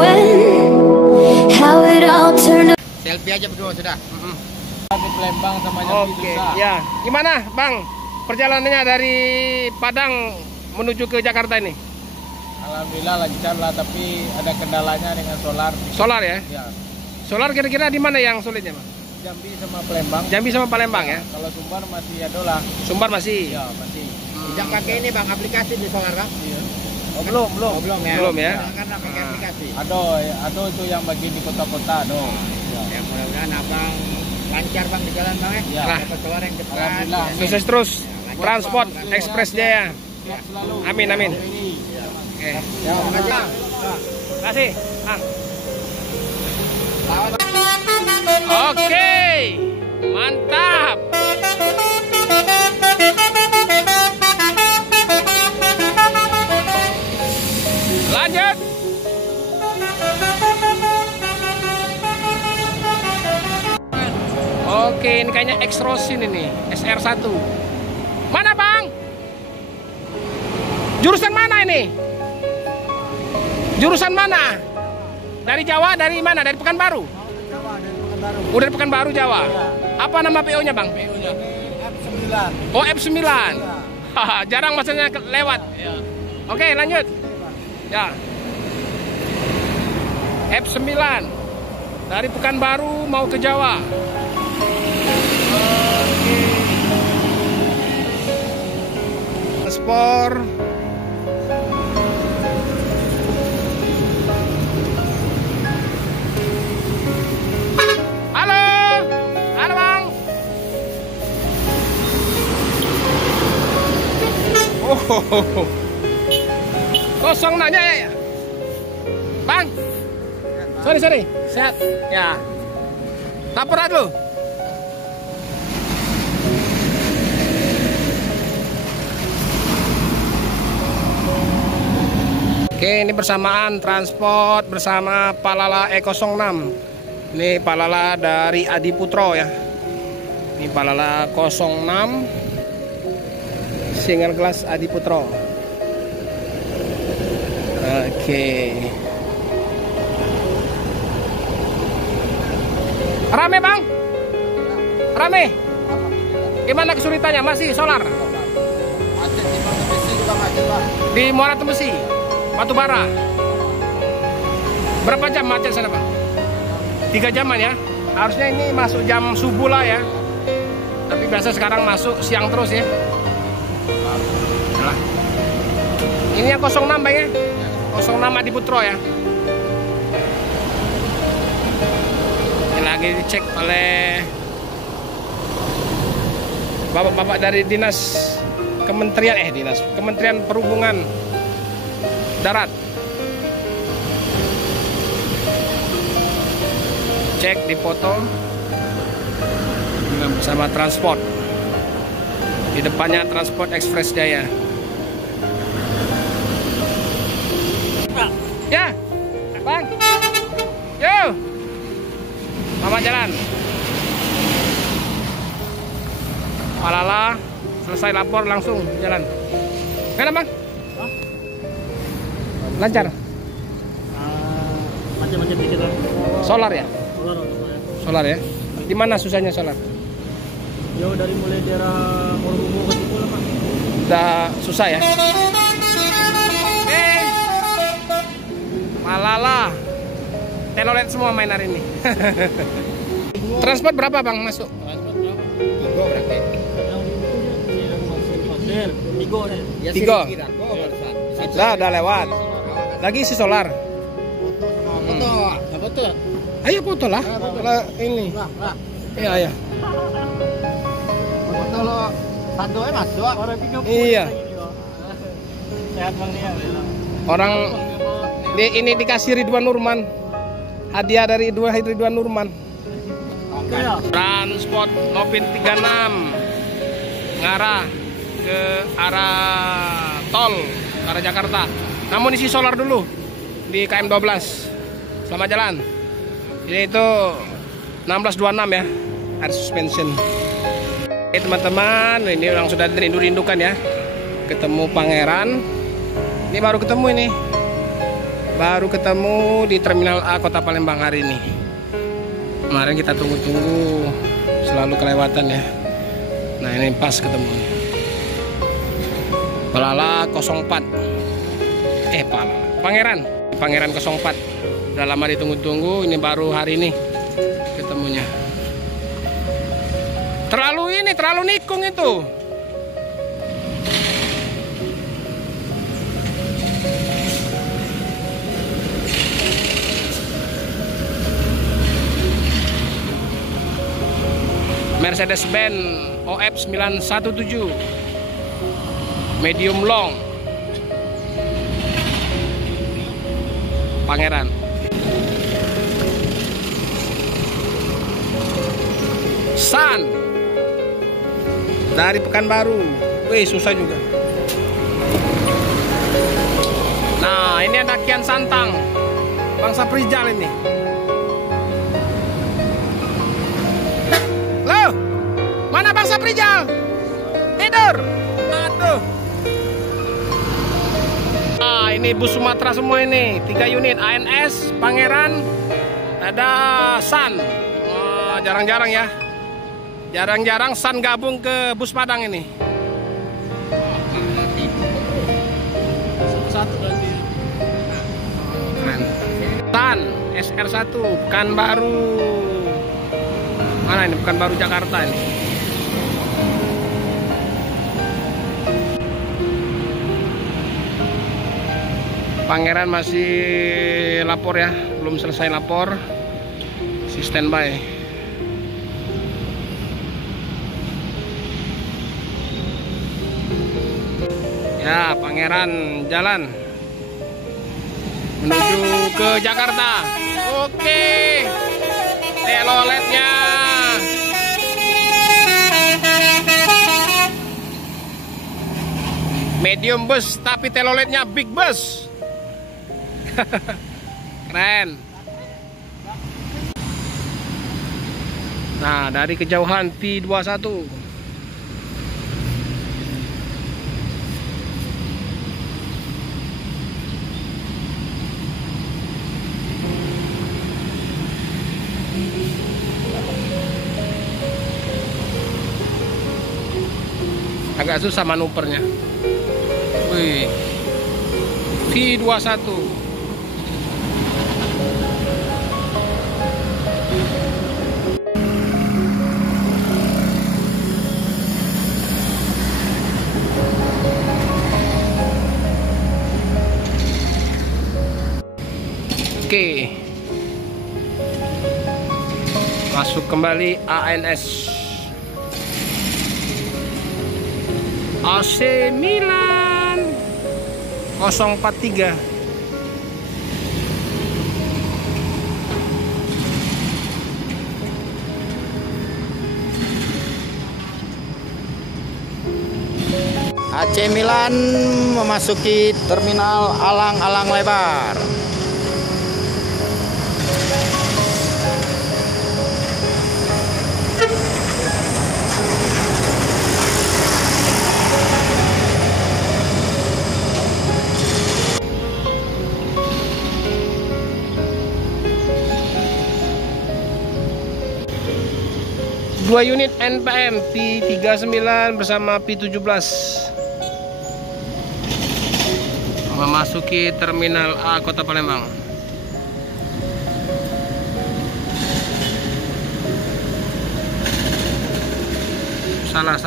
when, how it all turned. Selfie aja berdua sudah. Di Palembang sama Jambi. Oke, ya. Gimana, Bang? Perjalanannya dari Padang menuju ke Jakarta ini? Alhamdulillah lancar lah, tapi ada kendalanya dengan solar. Solar ya? Ya. Solar kira-kira di mana yang sulitnya, Bang? Jambi sama Palembang. Jambi sama Palembang ya? Kalau Sumbar masih ada lah. Sumbar masih? Ya, masih. Tidak pakai ini Bang, aplikasi di solar Bang? Iya. Oh, belum ya. Belum ya? Karena pakai aplikasi. Ada itu yang bagi di kota-kota, Ya. Ya mudah-mudahan Abang lancar Bang di jalan Bang ya. Ya. Dapat solar yang cepat. Alhamdulillah. Sukses terus. Transport Express Jaya. Siap selalu. Amin, amin. Ini. Oke. Ya, makasih. Terima kasih. Oke. Mantap. Lanjut. Oke, ini kayaknya X-Rosin ini, SR1. Mana, Bang? Jurusan mana ini? Jurusan mana? Dari Jawa, dari mana? Dari Pekanbaru? Udah dari Pekanbaru, Jawa. Apa nama PO-nya, Bang? PO-nya F9. Oh, F9. Haha, jarang masanya lewat. Ya. Oke, lanjut. Ya. F9. Dari Pekanbaru mau ke Jawa. Oke. Spor. Halo. Halo, Bang. Oh. Kosong nanya ya. Bang. Sorry. Sehat. Ya. Lapor dulu. Oke, ini bersamaan transport bersama Palala E06. Ini Palala dari Adi Putro ya. Ini Palala 06 single glass Adi Putro. Oke. Rame, Bang? Rame? Gimana kesulitannya? Masih solar? Macet di Muara Tembesi juga macet, Pak. Di Muara Tembesi, Batubara. Berapa jam macet sana, Bang? 3 jaman ya. Harusnya ini masuk jam subuh lah ya. Tapi biasa sekarang masuk siang terus ya. Yalah. Ini yang 06, Bang ya. 06 Adi Putro ya. Ini lagi dicek oleh bapak-bapak dari Kementerian Perhubungan Darat. Cek di foto bersama transport. Di depannya Transport Express Jaya. Ya, Bang. Yo, Mama jalan. Palala selesai lapor langsung jalan. Mana, Bang? Lancar. Macam-macam dikit lah. Solar ya? Solar. Solar ya. Di mana susahnya solar? Jauh dari mulai daerah Morobo ke situ lah, Pak. Udah susah ya? Malala. Telolet semua main hari ini. Transport berapa, Bang, masuk? Transport berapa? Tigo berarti. Tigo nih. Ya, Tigo. Sudah Udah lewat. Lagi isi solar. Foto. Betul. Ayo foto lah. Lah, ini. Iya. Foto lo sandonya masuk. Orang 30. Iya. Sehat Bang nih ya. Orang ini dikasih Ridwan Nurman. Hadiah dari Ridwan Nurman. Transport Nopin 36 ngarah ke arah tol ke arah Jakarta. Namun isi solar dulu di KM 12. Selamat jalan. Ini itu 1626 ya, air suspension. Oke teman-teman, ini orang sudah rindu-rindukan ya. Ketemu pangeran. Ini baru ketemu ini. baru ketemu di Terminal A Kota Palembang hari ini. Kemarin kita tunggu-tunggu selalu kelewatan ya. Nah ini pas ketemu. Palala 04. Pangeran 04. Udah lama ditunggu-tunggu, ini baru hari ini ketemunya. Terlalu nikung itu. Mercedes-Benz OF 917 medium long Pangeran. Sun dari Pekanbaru. Wih, susah juga. Nah, ini ada Kian Santang bangsa Prijal ini. Loh, mana bangsa Prijal? Tidur. Aduh. Nah, ini bus Sumatera semua ini. 3 unit ANS, Pangeran, ada Sun. Wah, jarang-jarang ya. Jarang-jarang Sun gabung ke bus Padang ini. Satu lagi. Keren. Sun SR1 Pekanbaru. Mana ini? Pekanbaru Jakarta ini. Pangeran masih lapor ya, belum selesai lapor, si standby. Ya, Pangeran jalan menuju ke Jakarta. Oke, teloletnya. Medium bus tapi teloletnya big bus. Keren. Nah, dari kejauhan P21. Agak susah manuvernya. Wih, P21. Oke, masuk kembali ANS AC Milan 043. AC Milan memasuki terminal Alang-Alang Lebar. Dua unit NPM P39 bersama P17 memasuki Terminal A Kota Palembang. Salah.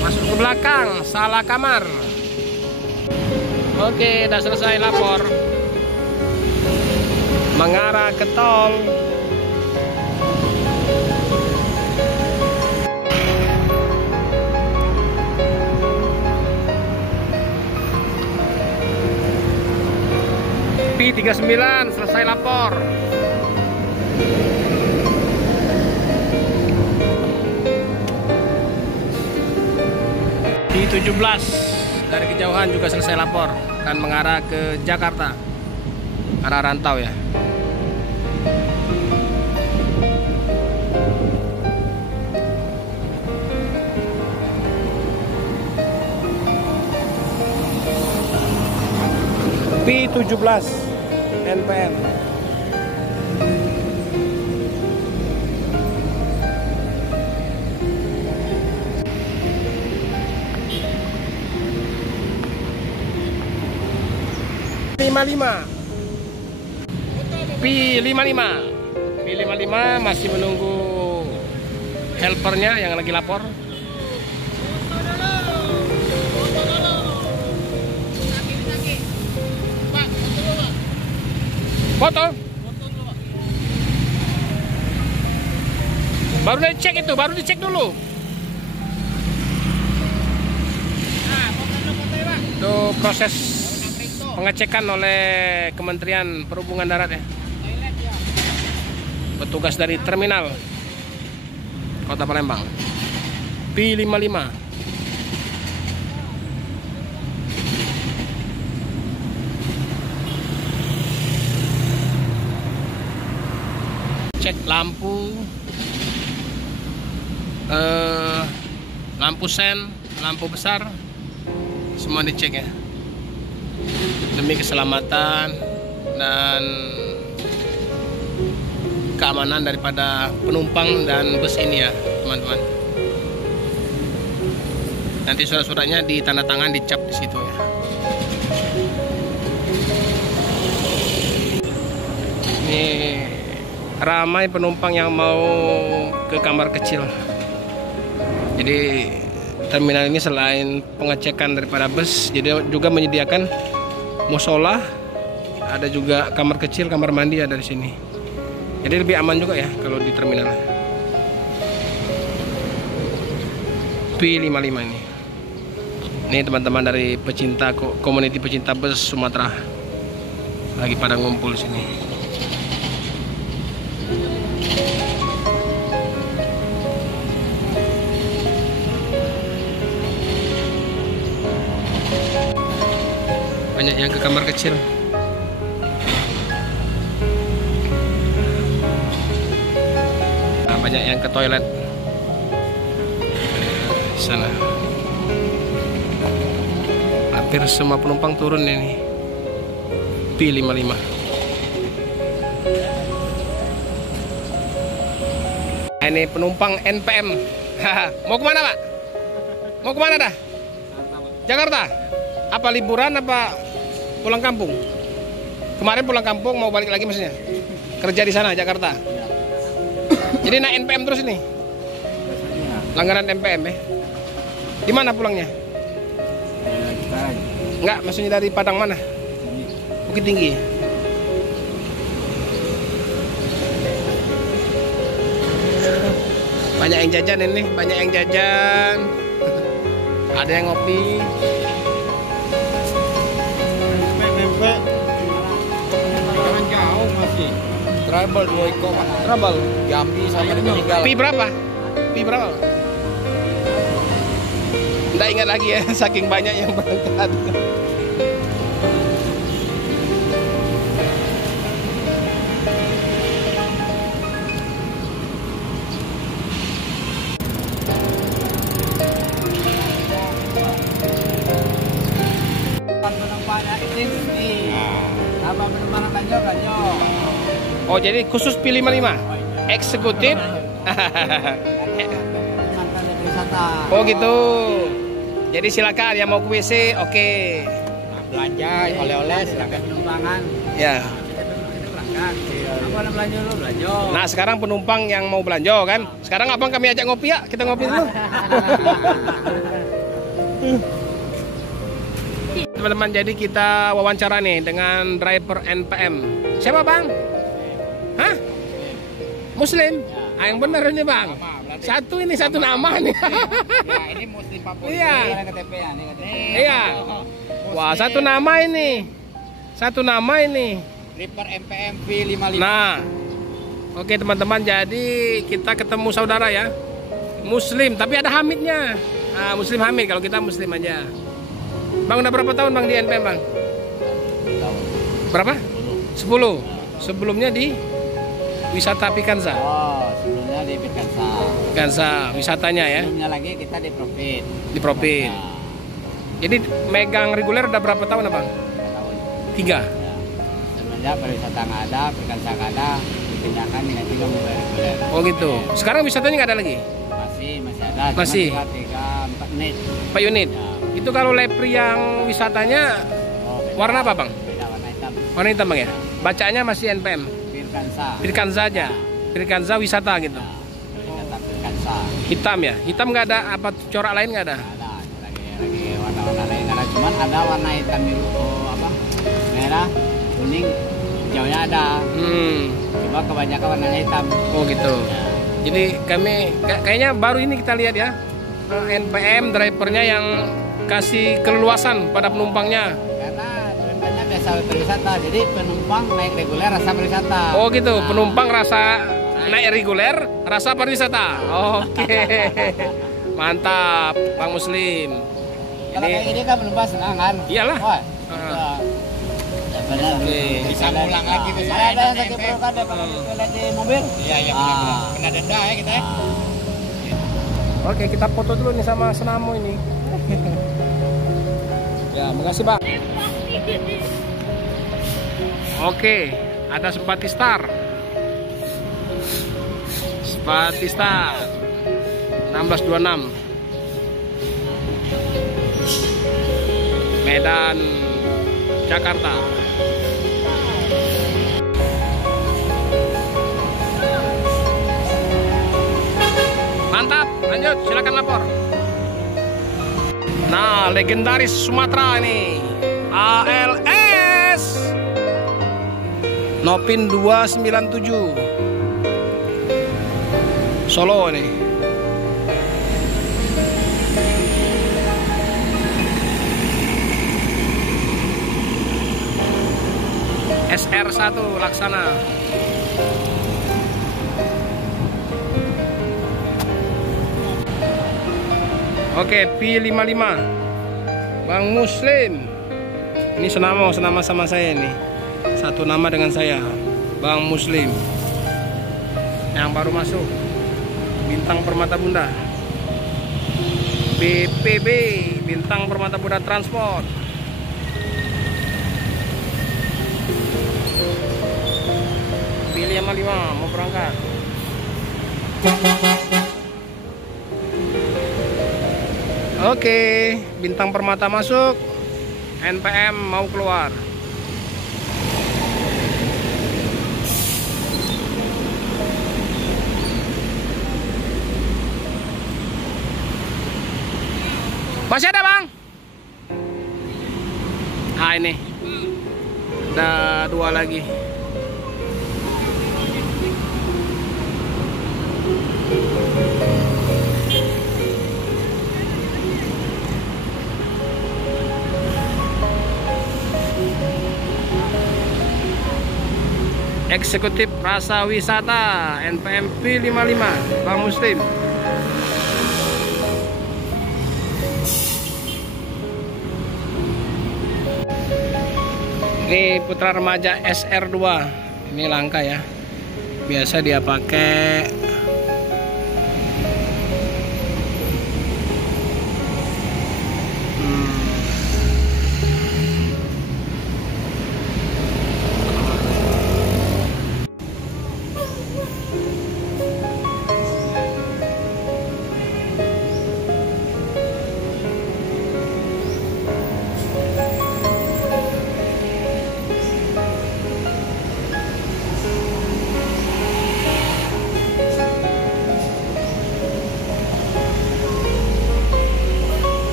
Masuk ke belakang, salah kamar. Oke, udah selesai lapor. Mengarah ke tol. P39 selesai lapor. P17 dari kejauhan juga selesai lapor, akan mengarah ke Jakarta, arah rantau ya. P17 NPM. P55 masih menunggu helpernya yang lagi lapor. Foto? Baru dicek itu, baru dicek dulu. Itu proses pengecekan oleh Kementerian Perhubungan Darat ya. Petugas dari terminal Kota Palembang. P55. Cek lampu, lampu sen, lampu besar, semua dicek ya, demi keselamatan dan keamanan daripada penumpang dan bus ini ya teman-teman. Nanti surat-suratnya ditandatangan, dicap di situ ya. Ini ramai penumpang yang mau ke kamar kecil. Jadi terminal ini selain pengecekan daripada bus, jadi juga menyediakan musola, ada juga kamar kecil, kamar mandi ada di sini. Jadi lebih aman juga ya kalau di terminal. P55 ini. Ini teman-teman dari pecinta komuniti pecinta bus Sumatera lagi pada ngumpul di sini. Banyak yang ke kamar kecil. Nah, banyak yang ke toilet. Di sana. Hampir semua penumpang turun ini. P55. Ini penumpang NPM. Mau kemana Pak? Mau kemana dah? Jakarta? Apa liburan apa pulang kampung? Kemarin pulang kampung mau balik lagi maksudnya? Kerja di sana Jakarta. Jadi naik NPM terus ini? Langganan NPM ya? Di mana pulangnya? Enggak, maksudnya dari Padang mana? Bukit Tinggi. Banyak yang jajan ini, banyak yang jajan. Ada yang ngopi. Jangan jauh masih. Trouble 2 Iko Pak. Trouble. Jambi sampai meninggal. Pi berapa? Pi berapa? Nggak ingat lagi ya, saking banyak yang berangkat. Oh jadi khusus P55 eksekutif. Oh gitu. Jadi silakan yang mau ke WC, oke. Belanja, oleh-oleh silakan penumpang. Ya. Apa belanja lu belanja? Nah sekarang penumpang yang mau belanja kan. Sekarang abang kami ajak ngopi ya, kita ngopi dulu. Teman-teman, jadi kita wawancara nih dengan driver NPM. Siapa bang? Hah? Muslim? Ah, yang benar ini bang. Satu ini satu nama nih. Ya, ini Muslim Papua. Iya. KTP ya, ini KTP. Iya. Wah, satu nama ini. Satu nama ini. Driver NPM P55. Nah. Oke teman-teman, jadi kita ketemu saudara ya. Muslim, tapi ada Hamidnya. Nah, Muslim Hamid, kalau kita Muslim aja. Bang udah berapa tahun bang di NPM bang? Berapa? 10. Sebelumnya di wisata Pikansa. Oh, sebelumnya di Pikansa. Pikansa wisatanya ya. Sebelumnya lagi kita di Profit. Di Profit. Jadi megang reguler udah berapa tahun abang? 3. saja pariwisata nggak ada, perkansa nggak ada, dipindahkan diganti ke mobil reguler. Oh gitu. Sekarang wisatanya nggak ada lagi? Masih ada. Masih? Cuma 3-4 unit. 4 unit. Ya. Itu kalau lepri yang wisatanya Oh, beda. warna apa bang? Beda warna hitam. Warna hitam bang ya? Bacaannya masih NPM? Pirkansa. Pirkansa aja? Pirkansa wisata gitu? Ya, wisata Pirkansa. Hitam ya? Hitam nggak ada apa corak lain nggak ada? Ada lagi warna-warna lain ada, cuman ada warna hitam biru, merah, kuning, hijaunya ada. Cuma kebanyakan warnanya hitam. Oh gitu. Ya. Jadi kami kayaknya baru ini kita lihat ya NPM drivernya yang kasih keleluasan pada penumpangnya. Karena drivernya biasa berwisata, jadi penumpang naik reguler rasa berwisata. Oh gitu, penumpang rasa naik reguler, rasa pariwisata. Oke. Mantap, Bang Muslim. Kalau kayak gini kan penumpang senang kan? Iyalah. Wah, Oke. bisa ngulang lagi. Ada yang sakit perut kan daripada lihat di mobil. Iya, benar. Kena denda ya kita ya. Oke, kita foto dulu nih sama Senamo ini. Ya, makasih Bang. Oke, ada Simpati Star. Simpati Star 1626 Medan, Jakarta. Mantap, lanjut, silakan lapor. Nah, legendaris Sumatera ini ALS Nopin 297 Solo nih. SR1 Laksana. Oke, P55 Bang Muslim. Ini senama sama saya nih. Satu nama dengan saya, Bang Muslim. Yang baru masuk Bintang Permata Bunda. BPB Bintang Permata Bunda Transport. P55 mau berangkat. Oke, Bintang Permata masuk, NPM mau keluar. Masih ada Bang? Ah ini, ada 2 lagi. Eksekutif Rasa Wisata NPM P55 Bang Muslim. Ini Putra Remaja SR2. Ini langka ya. Biasa dia pakai